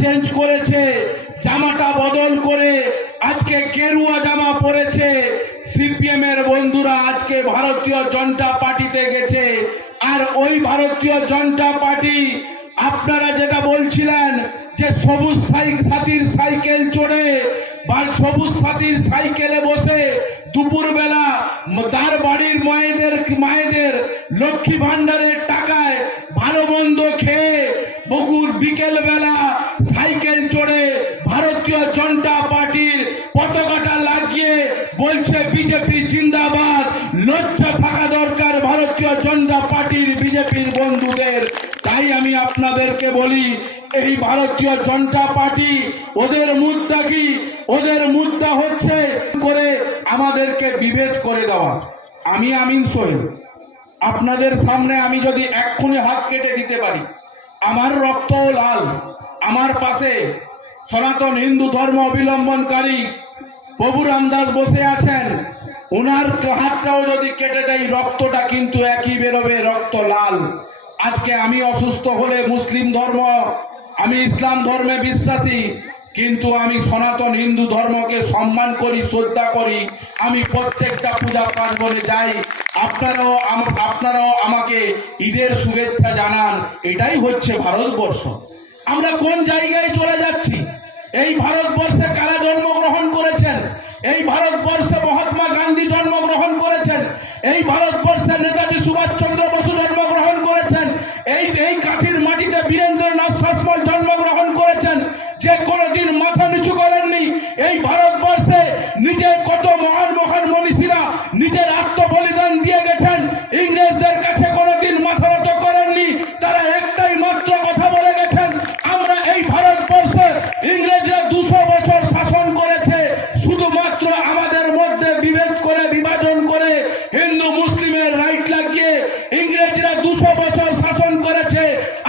Change করেছে, জামাটা বদল করে আজকে গেরুয়া জামা পরেছে। সিপিএম এর বন্ধুরা আজকে ভারতীয় জনতা পার্টিতে গেছে। আর ওই ভারতীয় জনতা পার্টি আপনারা যেটা বলছিলেন যে সবুজ সাথীর সাইকেল চড়ে বা সবুজ সাথীর সাইকেলে বসে দুপুরবেলা তার বাড়ির মায়েদের লক্ষ্মী ভান্ডারের টাকায় ভালো মন্দ খেয়ে বকুর বিকেল বেলা সাইকেল চড়ে ভারতীয় জনতা পার্টির পতাকাটা লাগিয়ে বলছে বিজেপি জিন্দাবাদ। লজ্জা থাকা দরকার ভারতীয় জনতা পার্টির বিজেপির বন্ধুদের। তাই আমি আপনাদেরকে বলি, এই ভারতীয় জনতা পার্টি ওদের মুদ্রা কি? ওদের মুদ্রা হচ্ছে করে আমাদেরকে বিভেদ করে দেওয়া। আমি আমিন সোহেল আপনাদের সামনে আমি যদি এক্ষুনি হাত কেটে দিতে পারি, আমার রক্তও লাল, আমার পাশে সনাতন হিন্দু ধর্ম অবলম্বনকারী প্রভু রামদাস বসে আছেন, ওনার হাতটাও যদি কেটে দেয় রক্তটা কিন্তু একই বেরোবে, রক্ত লাল। আজকে আমি অসুস্থ হলে মুসলিম ধর্ম, আমি ইসলাম ধর্মে বিশ্বাসী, কিন্তু আমি সনাতন হিন্দু ধর্মকে সম্মান করি, শ্রদ্ধা করি। আমি প্রত্যেকটা পূজা পার্বণে যাই। আপনারাও আমাকে ঈদের শুভেচ্ছা জানান। এটাই হচ্ছে ভারতবর্ষ। আমরা কোন জায়গায় চলে যাচ্ছি? এই ভারতবর্ষে কারা জন্মগ্রহণ করেছেন? এই ভারতবর্ষে মহাত্মা গান্ধী জন্মগ্রহণ করেছেন। এই ভারতবর্ষে নেতাজি সুভাষচন্দ্র বসু জন্মগ্রহণ করেছেন। এই কাঠির মাটিতে বীরেন্দ্রনাথ শাসমল জন্মগ্রহণ করেছেন, যে কোনোদিন মাথা নিচু করেননি। এই ভারতবর্ষে নিজে কত মহান মহান মনীষীরা নিজের আত্মবলিদান দিয়ে গেছেন, ইংরেজদের কাছে কোনোদিন মাথা নত করেননি। তারা একটাই মাত্র কথা বলে গেছেন, আমরা এই ভারতবর্ষে ইংরেজরা 200 বছর শাসন করেছে, শুধুমাত্র আমাদের মধ্যে বিভেদ করে, বিভাজন করে, হিন্দু মুসলিমের রাইট লাগিয়ে ইংরেজরা 200 বছর শাসন করেছে।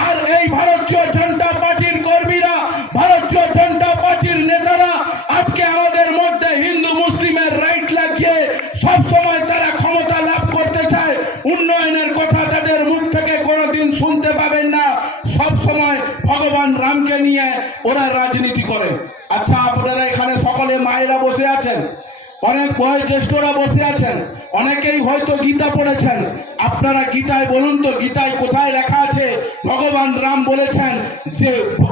আর এই ভারতীয় জনতা পার্টির কর্মীরা, ভারতীয় জনতা পার্টির নেতারা আজকে আমাদের মধ্যে হিন্দু মুসলিমের রাইট লাগিয়ে সব সময় তারা ক্ষমতা লাভ করতে চায়। উন্নয়নের কথা তাদের মুখ থেকে কোনোদিন শুনতে পাবেন না। সব সময় ভগবান রামকে নিয়ে ওরা রাজনীতি করে। আচ্ছা, আপনারা এখানে সকলে মায়েরা বসে আছেন, অনেক বয়োজ্যেষ্ঠরা বসে আছেন, অনেকেই হয়তো গীতা পড়েছেন। আপনারা গীতায় বলুন তো, গীতায় কোথায় লেখা আছে ভগবান রাম বলেছেন যে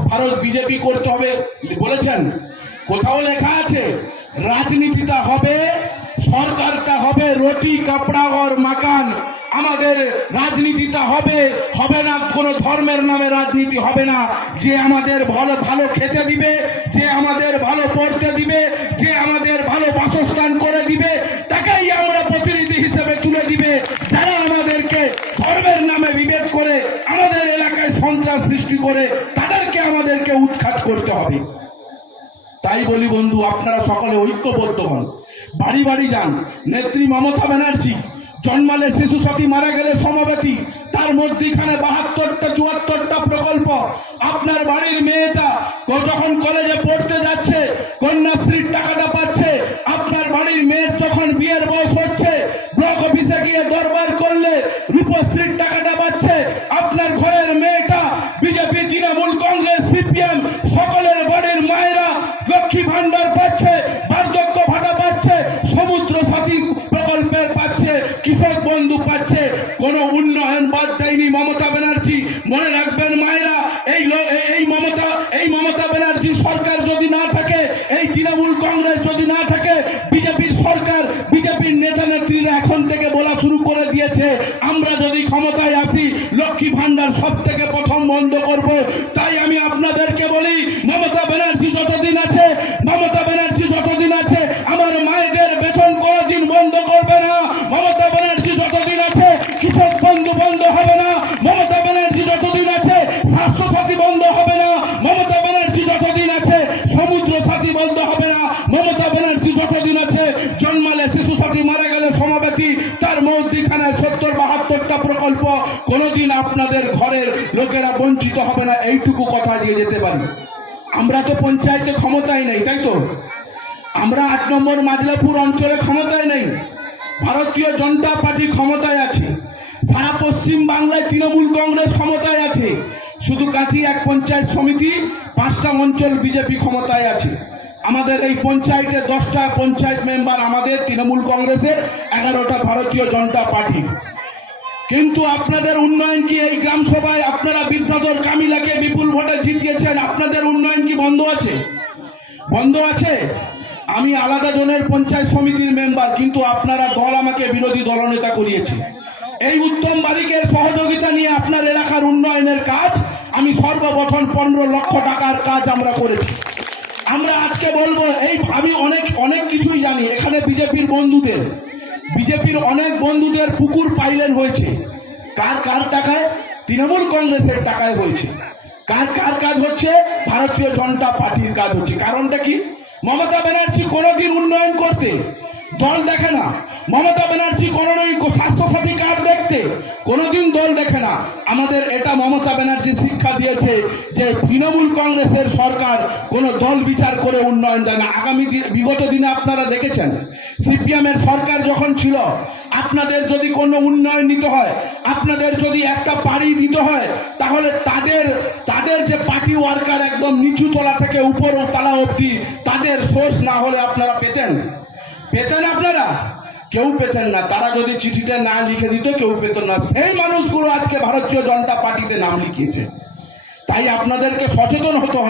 ভারত বিজেপি করতে হবে? বলেছেন? কোথাও লেখা আছে? রাজনীতিটা হবে, সরকারটা হবে রুটি কাপড়া আর মাকান। আমাদের রাজনীতিটা হবে না কোনো ধর্মের নামে রাজনীতি হবে না। যে আমাদের ভালো ভালো খেতে দিবে, যে আমাদের ভালো পড়তে দিবে, যে আমাদের ভালো বাসস্থান করে দিবে, তাকেই আমরা প্রতিনিধি হিসেবে তুলে দিবে। যারা আমাদেরকে ধর্মের নামে বিভেদ করে, আমাদের এলাকায় সন্ত্রাস সৃষ্টি করে, তাদেরকে আমাদেরকে উৎখাত করতে হবে। তাই বলি বন্ধু, আপনারা সকলে ঐক্যবদ্ধ হন, বাড়ি বাড়ি যান। নেত্রী মমতা ব্যানার্জি জন্মালে শিশু সতী, মারা গেলে সমবেতী, তার মধ্যেখানে 72টা 74টা প্রকল্প। আপনার বাড়ির মেয়েটা যখন কলেজে পড়তে যাচ্ছে কন্যাশ্রীর টাকাটা পাচ্ছে। আপনার বাড়ির মেয়ের যখন বিয়ের বয়স হচ্ছে ব্লক অফিসে গিয়ে দরবার করলে রূপশ্রীর টাকাটা পাচ্ছে। আপনার ঘরের মেয়েটা বিজেপি, তৃণমূল কংগ্রেস, সিপিএম সকলের বাড়ির মায়েরা লক্ষ্মী ভান্ডার পাচ্ছে, বার্ধক্য ভাতা পাচ্ছে, সমুদ্র সাথী প্রকল্পের পাচ্ছে, কৃষক বন্ধু পাচ্ছে। কোনো উন্নয়ন বাদ দেয়নি মমতা ব্যানার্জি। মনে রাখবেন মায়েরা, এই মমতা ব্যানার্জি সরকার যদি না থাকে, এই তৃণমূল কংগ্রেস যদি না থাকে, বিজেপির সরকার, বিজেপির নেতা নেত্রীরা এখন থেকে বলা শুরু করে দিয়েছে, আমরা যদি ক্ষমতায় আসি লক্ষ্মী ভান্ডার সব থেকে প্রথম বন্ধ করব। তাই আমি আপনাদেরকে বলি, মমতা ব্যানার্জি যতদিন আছে, মমতা ব্যানার্জি যতদিন আছে, আমার মায়েদের বেতন কোনোদিন বন্ধ করবে না। মমতা ব্যানার্জি যতদিন আছে কৃষক বন্ধু বন্ধ হবে না। মমতা ব্যানার্জি যতদিন আছে স্বাস্থ্য সাথী বন্ধ হবে না। মমতা ব্যানার্জি যতদিন আছে সমুদ্র সাথী বন্ধ হবে না। মমতা ব্যানার্জি যতদিন আছে জন্মালে শিশু সাথী, মারা গেলে সমবেতী, তার মধ্যখানে 70-72টা প্রকল্প কোনোদিন আপনাদের ঘরের লোকেরা বঞ্চিত হবে না। এইটুকু কথা দিয়ে যেতে পারি। আমরা তো পঞ্চায়েতে ক্ষমতায় নেই, তাই তো? আমরা 8 নম্বর মাজলাপুর অঞ্চলে ক্ষমতায় নেই, ভারতীয় জনতা পার্টি ক্ষমতায় আছে। সারা পশ্চিম বাংলায় তৃণমূল কংগ্রেস ক্ষমতায় আছে। শুধু কাঁথি এক পঞ্চায়েত সমিতি, 5টা অঞ্চল বিজেপি ক্ষমতায় আছে। আমাদের এই পঞ্চায়েতে 10টা পঞ্চায়েত মেম্বার আমাদের তৃণমূল কংগ্রেসের, 11টা ভারতীয় জনতা পার্টি। কিন্তু আপনাদের উন্নয়ন কি এই গ্রাম সভায় আপনারা বিদ্যাধর কামিলাকে বিপুল ভোটে জিতিয়েছেন? আপনাদের উন্নয়ন কি বন্ধ আছে? বন্ধ আছে? আমি আলাদা জনের পঞ্চায়েত সমিতির মেম্বার, কিন্তু আপনারা দল আমাকে বিরোধী দলনেতা করিয়েছে। এই উত্তম বারিকের সহযোগিতা নিয়ে আপনার এলাকার উন্নয়নের কাজ আমি সর্বপ্রথম 15 লক্ষ টাকার কাজ আমরা করেছি। আমরা আজকে বলবো, এই আমি অনেক কিছুই জানি। এখানে বিজেপির অনেক বন্ধুদের পুকুর পাইলেন হয়েছে। কার টাকায়? তৃণমূল কংগ্রেসের টাকায় হয়েছে। কার কাজ হচ্ছে? ভারতীয় জনতা পার্টির কাজ হচ্ছে। কারণটা কি? মমতা ব্যানার্জি কোনোদিন উন্নয়ন করতে দল দেখে না। মমতা ব্যানার্জি কোনোদিন স্বাস্থ্যসাথী কার্ড দেখতে কোনোদিন দল দেখে না। আমাদের এটা মমতা ব্যানার্জি শিক্ষা দিয়েছে যে তৃণমূল কংগ্রেসের সরকার কোনো দল বিচার করে উন্নয়ন দেয় না। বিগত দিনে আপনারা দেখেছেন, সিপিএম এর সরকার যখন ছিল, আপনাদের যদি কোনো উন্নয়ন নিতে হয়, আপনাদের যদি একটা বাড়ি দিতে হয়, তাহলে তাদের যে পার্টি ওয়ার্কার একদম নিচু তলা থেকে উপর তলা অবধি তাদের সোর্স না হলে আপনারা পেতেন আপনারা? কেউ পেতেন না। তারা যদি চিঠিটা না লিখে দিত, কেউ পেত না। সেই মানুষগুলো আজকে ভারতীয় জনতা পার্টিতে নাম লিখিয়েছে। তাই আপনাদেরকে সচেতন হতে হবে।